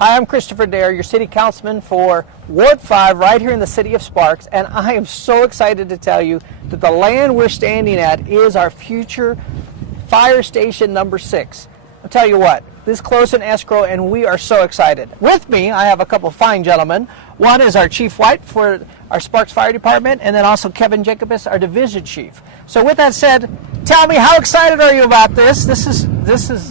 Hi, I'm Christopher Dahir, your City Councilman for Ward 5 right here in the city of Sparks, and I am so excited to tell you that the land we're standing at is our future fire station number 6. I'll tell you what, this is close in escrow and we are so excited. With me, I have a couple fine gentlemen. One is our Chief White for our Sparks Fire Department, and then also Kevin Jacobus, our Division Chief. So with that said, tell me, how excited are you about this? This is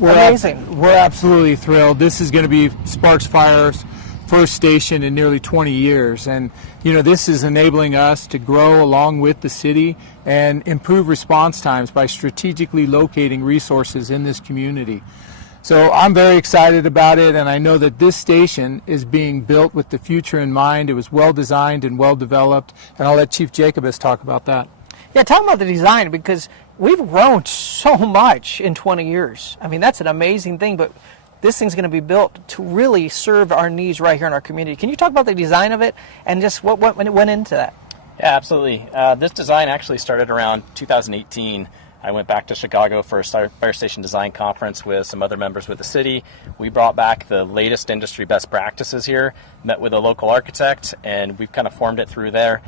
amazing. We're absolutely thrilled. This is going to be Sparks Fire's first station in nearly 20 years. And, you know, this is enabling us to grow along with the city and improve response times by strategically locating resources in this community. So I'm very excited about it, and I know that this station is being built with the future in mind. It was well designed and well developed, and I'll let Chief Jacobus talk about that. Yeah, talk about the design, because we've grown so much in 20 years. I mean, that's an amazing thing, but this thing's going to be built to really serve our needs right here in our community. Can you talk about the design of it and just what went into that? Yeah, absolutely. This design actually started around 2018. I went back to Chicago for a fire station design conference with some other members with the city. We brought back the latest industry best practices here, met with a local architect, and we've kind of formed it through there.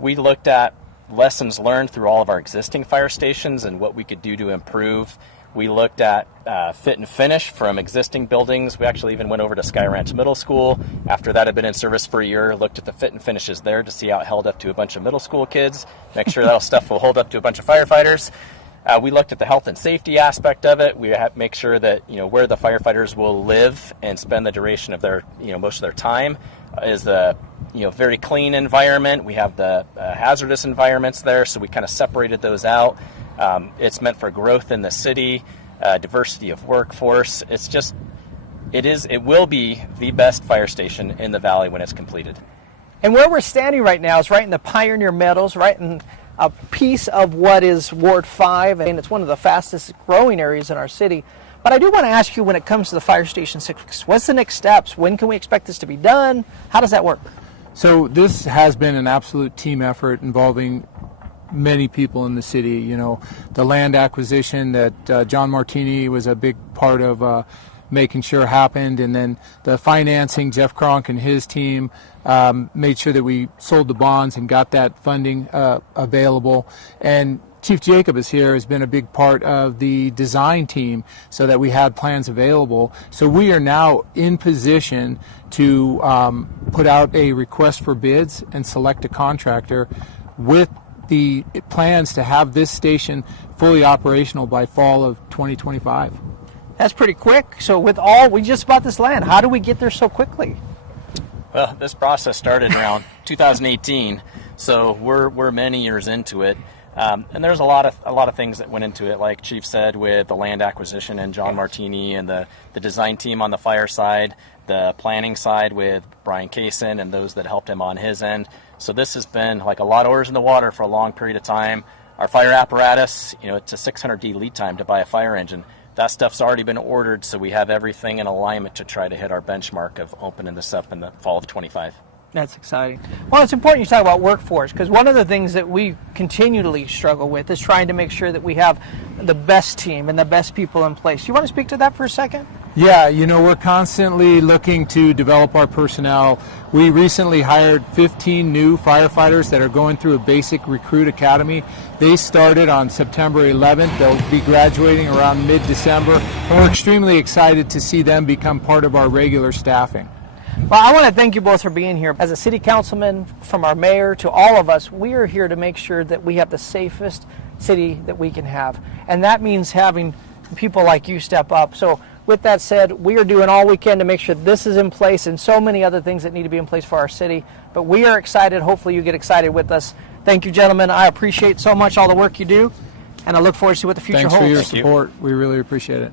We looked at lessons learned through all of our existing fire stations and what we could do to improve. We looked at fit and finish from existing buildings. We actually even went over to Sky Ranch Middle School. After that had been in service for a year, looked at the fit and finishes there to see how it held up to a bunch of middle school kids, make sure that stuff will hold up to a bunch of firefighters. We looked at the health and safety aspect of it. We had to make sure that, you know, where the firefighters will live and spend the duration of their, most of their time is the, very clean environment. We have the hazardous environments there, so we kind of separated those out. It's meant for growth in the city, diversity of workforce. It will be the best fire station in the valley when it's completed. And where we're standing right now is right in the Pioneer Meadows, right in a piece of what is Ward 5, and it's one of the fastest growing areas in our city. But I do want to ask you, when it comes to the Fire Station 6, what's the next steps? When can we expect this to be done? How does that work? So this has been an absolute team effort involving many people in the city. The land acquisition that John Martini was a big part of making sure happened, and then the financing, Jeff Kronk and his team made sure that we sold the bonds and got that funding available. And Chief Jacobus here has been a big part of the design team so that we had plans available. So we are now in position to put out a request for bids and select a contractor with the plans to have this station fully operational by fall of 2025. That's pretty quick. So we just bought this land. How do we get there so quickly? Well, this process started around 2018, so we're many years into it. And there's a lot of things that went into it, like Chief said, with the land acquisition and John Martini and the design team on the fire side, the planning side with Brian Kaysen and those that helped him on his end. So this has been like a lot of oars in the water for a long period of time. Our fire apparatus, it's a 600D lead time to buy a fire engine. That stuff's already been ordered, so we have everything in alignment to try to hit our benchmark of opening this up in the fall of 25. That's exciting. Well, it's important you talk about workforce, because one of the things that we continually struggle with is trying to make sure that we have the best team and the best people in place. You want to speak to that for a second? Yeah, we're constantly looking to develop our personnel. We recently hired 15 new firefighters that are going through a basic recruit academy. They started on September 11th. They'll be graduating around mid-December, and we're extremely excited to see them become part of our regular staffing. Well, I want to thank you both for being here. As a city councilman, from our mayor to all of us, we are here to make sure that we have the safest city that we can have. And that means having people like you step up. So with that said, we are doing all we can to make sure this is in place, and so many other things that need to be in place for our city. But we are excited. Hopefully you get excited with us. Thank you, gentlemen. I appreciate so much all the work you do, and I look forward to what the future holds. Thanks for your support. We really appreciate it.